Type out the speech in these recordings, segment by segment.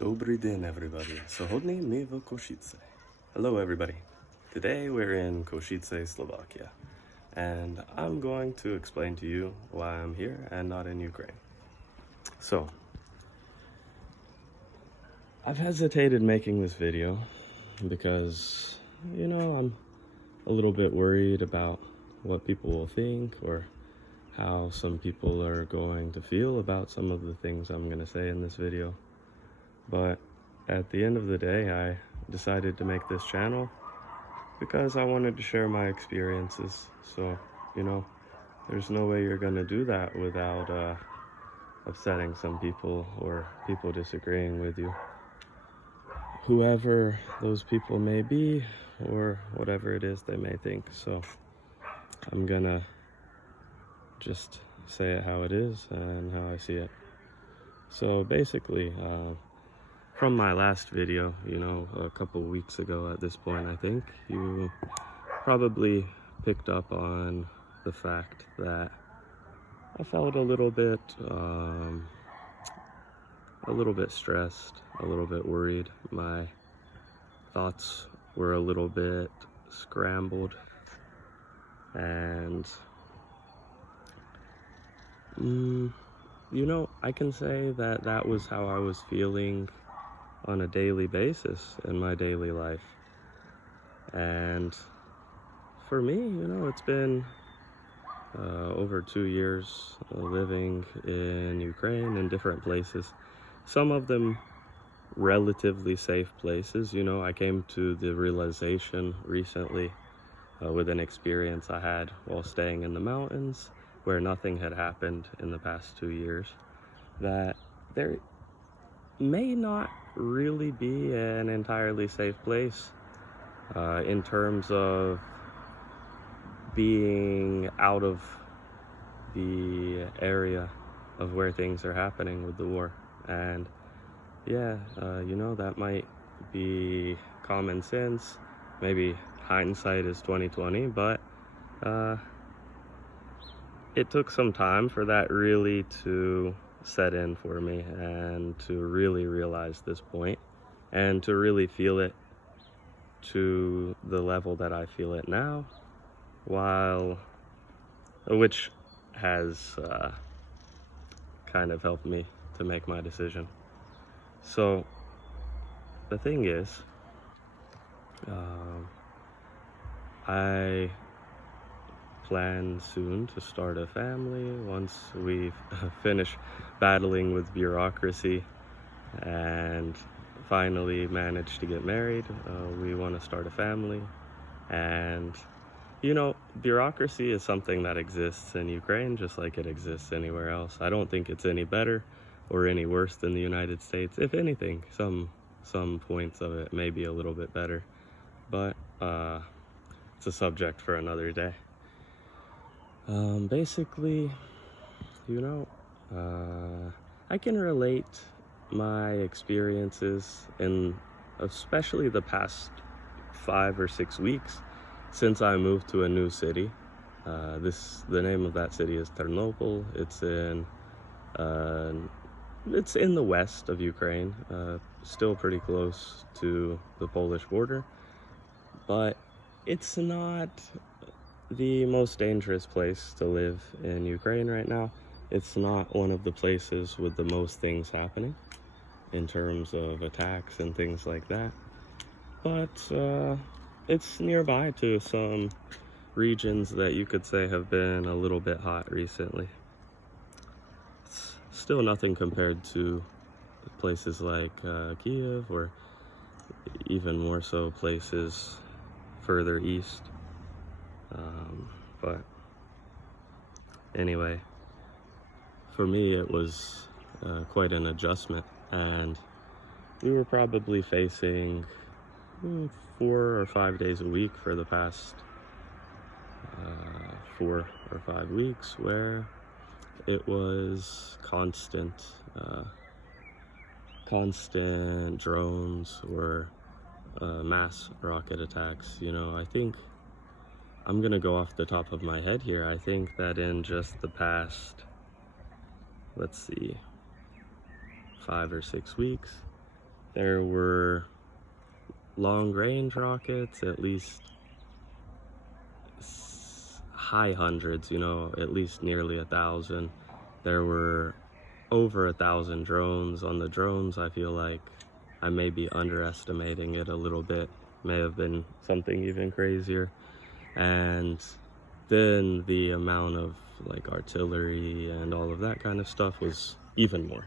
Dobry den, everybody. Sohodny my v Košice. Hello, everybody. Today we're in Košice, Slovakia, and I'm going to explain to you why I'm here and not in Ukraine. So, I've hesitated making this video because, I'm a little bit worried about what people will think or how some people are going to feel about some of the things I'm going to say in this video. But at the end of the day, I decided to make this channel because I wanted to share my experiences. So, there's no way you're going to do that without upsetting some people or people disagreeing with you. Whoever those people may be or whatever it is they may think. So I'm gonna just say it how it is and how I see it. So basically, from my last video, a couple weeks ago at this point, I think, you probably picked up on the fact that I felt a little bit stressed, a little bit worried. My thoughts were a little bit scrambled, and I can say that that was how I was feeling on a daily basis in my daily life. And for me, it's been over 2 years living in Ukraine in different places, some of them relatively safe places. I came to the realization recently with an experience I had while staying in the mountains where nothing had happened in the past 2 years, that there may not really be an entirely safe place in terms of being out of the area of where things are happening with the war. And that might be common sense, maybe hindsight is 2020, but it took some time for that really to set in for me and to really realize this point and to really feel it to the level that I feel it now, which has kind of helped me to make my decision. So the thing is, I plan soon to start a family once we finish battling with bureaucracy and finally manage to get married. We want to start a family, and bureaucracy is something that exists in Ukraine just like it exists anywhere else. I don't think it's any better or any worse than the United States. If anything, some points of it may be a little bit better, but it's a subject for another day. Basically, I can relate my experiences in especially the past 5 or 6 weeks since I moved to a new city. The name of that city is Ternopil. It's in the west of Ukraine, still pretty close to the Polish border, but it's not the most dangerous place to live in Ukraine right now. It's not one of the places with the most things happening in terms of attacks and things like that, but it's nearby to some regions that you could say have been a little bit hot recently. It's still nothing compared to places like Kiev, or even more so places further east. But anyway, for me it was quite an adjustment, and we were probably facing 4 or 5 days a week for the past 4 or 5 weeks, where it was constant drones or mass rocket attacks. I think I'm gonna go off the top of my head here. I think that in just the past, 5 or 6 weeks, there were long range rockets, at least high hundreds, at least nearly 1,000. There were over 1,000 drones. On the drones, I feel like I may be underestimating it a little bit. May have been something even crazier. And then the amount of like artillery and all of that kind of stuff was even more.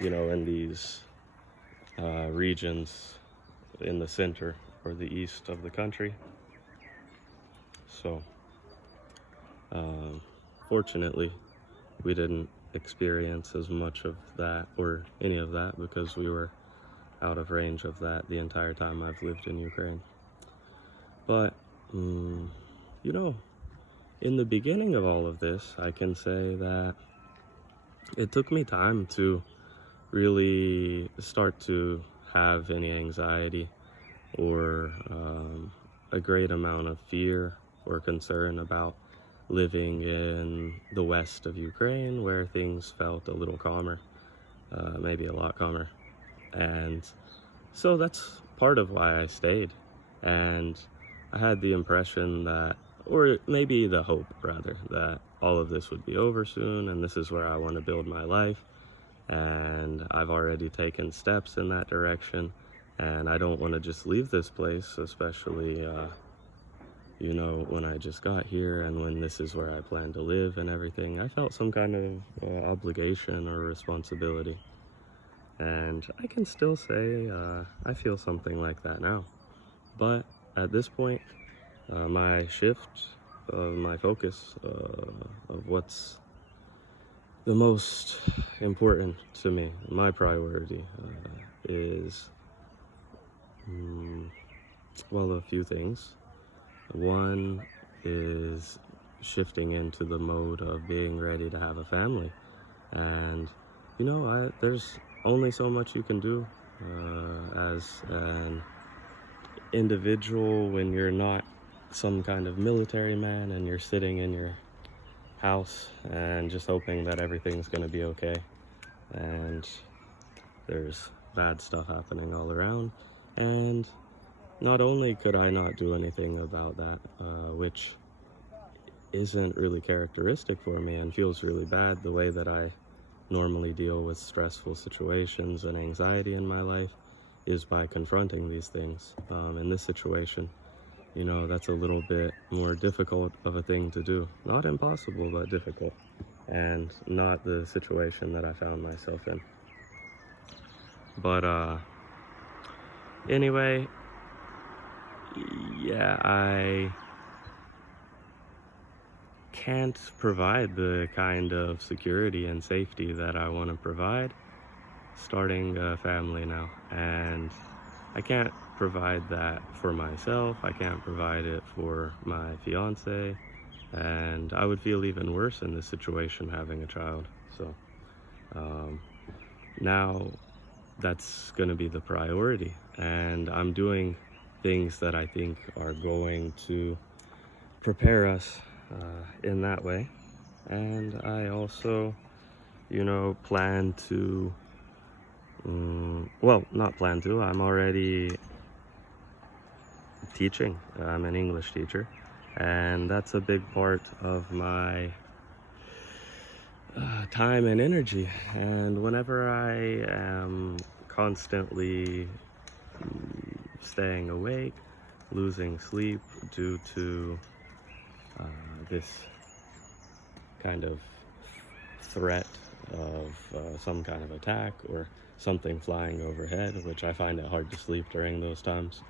In these regions in the center or the east of the country. So, fortunately, we didn't experience as much of that or any of that because we were out of range of that the entire time I've lived in Ukraine. But, in the beginning of all of this, I can say that it took me time to really start to have any anxiety or a great amount of fear or concern about living in the west of Ukraine, where things felt a little calmer, maybe a lot calmer. And so that's part of why I stayed. And I had the impression that, or maybe the hope rather, that all of this would be over soon and this is where I want to build my life. And I've already taken steps in that direction. And I don't want to just leave this place, especially, when I just got here and when this is where I plan to live and everything. I felt some kind of obligation or responsibility. And I can still say I feel something like that now. But at this point, my shift, my focus of what's the most important to me, my priority, is, a few things. One is shifting into the mode of being ready to have a family. And, there's only so much you can do as an individual when you're not some kind of military man and you're sitting in your house and just hoping that everything's going to be okay. And there's bad stuff happening all around. And not only could I not do anything about that, which isn't really characteristic for me and feels really bad, the way that I normally deal with stressful situations and anxiety in my life is by confronting these things. In this situation, that's a little bit more difficult of a thing to do. Not impossible, but difficult. And not the situation that I found myself in. But anyway, yeah, I can't provide the kind of security and safety that I want to provide starting a family now. And I can't provide that for myself. I can't provide it for my fiance. And I would feel even worse in this situation having a child. So now that's going to be the priority. And I'm doing things that I think are going to prepare us in that way. And I also, plan to, not plan to, I'm already teaching. I'm an English teacher. And that's a big part of my time and energy. And whenever I am constantly staying awake, losing sleep due to this kind of threat of some kind of attack or something flying overhead, which I find it hard to sleep during those times.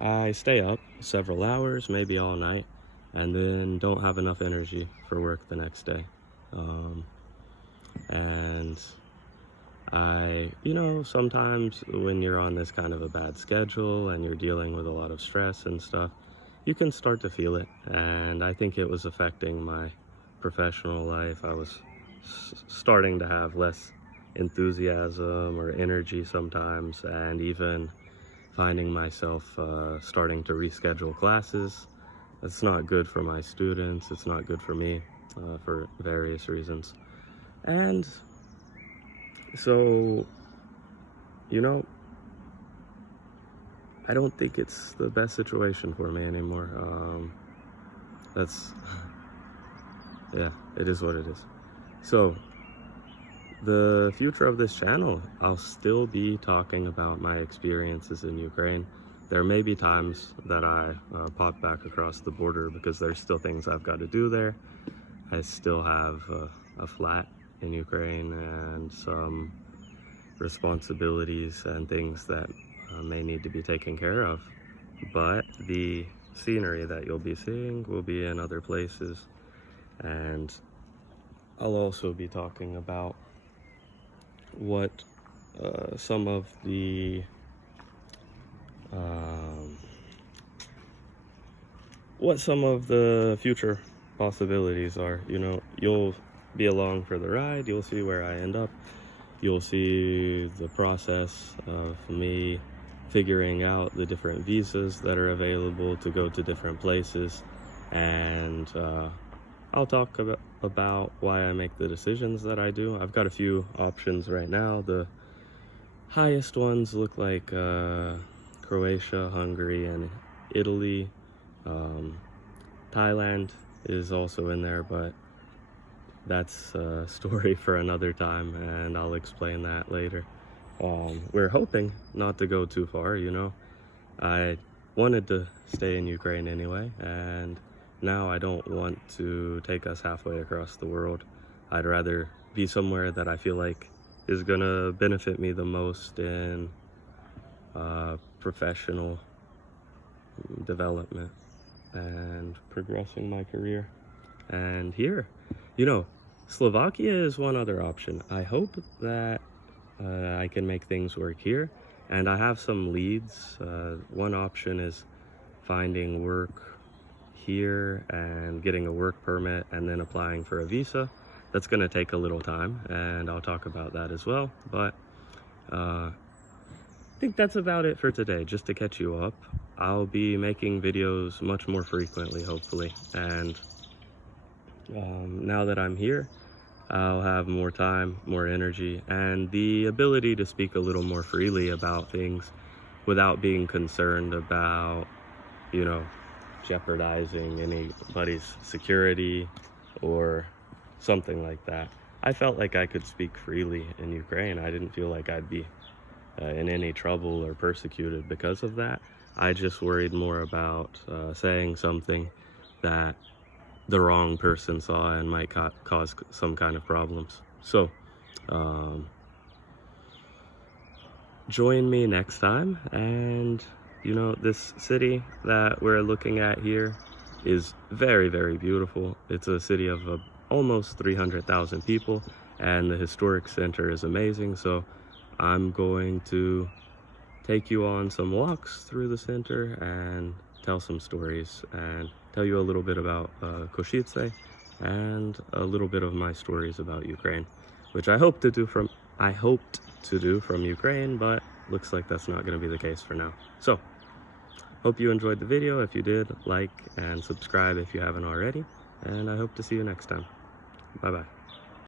I stay up several hours, maybe all night, and then don't have enough energy for work the next day. And I, sometimes when you're on this kind of a bad schedule and you're dealing with a lot of stress and stuff, you can start to feel it. And I think it was affecting my professional life. I was starting to have less enthusiasm or energy sometimes, and even finding myself starting to reschedule classes. It's not good for my students. It's not good for me for various reasons. And So, you know, I don't think it's the best situation for me anymore. That's, yeah, it is what it is. So, the future of this channel, I'll still be talking about my experiences in Ukraine. There may be times that I pop back across the border because there's still things I've got to do there. I still have a flat in Ukraine and some responsibilities and things that may need to be taken care of. But the scenery that you'll be seeing will be in other places, and I'll also be talking about what some of the future possibilities are. You know, you'll be along for the ride, you'll see where I end up, you'll see the process of me figuring out the different visas that are available to go to different places, and I'll talk about why I make the decisions that I do. I've got a few options right now. The highest ones look like Croatia, Hungary, and Italy. Thailand is also in there, but that's a story for another time, and I'll explain that later. We're hoping not to go too far, you know. I wanted to stay in Ukraine anyway, and now I don't want to take us halfway across the world. I'd rather be somewhere that I feel like is gonna benefit me the most in professional development and progressing my career. And here, you know, Slovakia is one other option. I hope that I can make things work here, and I have some leads. One option is finding work here and getting a work permit and then applying for a visa. That's going to take a little time, and I'll talk about that as well. But I think that's about it for today. Just to catch you up, I'll be making videos much more frequently, hopefully, and now that I'm here, I'll have more time, more energy, and the ability to speak a little more freely about things without being concerned about, you know, jeopardizing anybody's security or something like that. I felt like I could speak freely in Ukraine. I didn't feel like I'd be in any trouble or persecuted because of that. I just worried more about saying something that the wrong person saw and might cause some kind of problems. So, join me next time. And, you know, this city that we're looking at here is very, very beautiful. It's a city of almost 300,000 people, and the historic center is amazing. So I'm going to take you on some walks through the center and tell some stories and tell you a little bit about Košice and a little bit of my stories about Ukraine, which I hoped to do from Ukraine, but looks like that's not going to be the case for now. So hope you enjoyed the video. If you did, like and subscribe if you haven't already, and I hope to see you next time. Bye bye.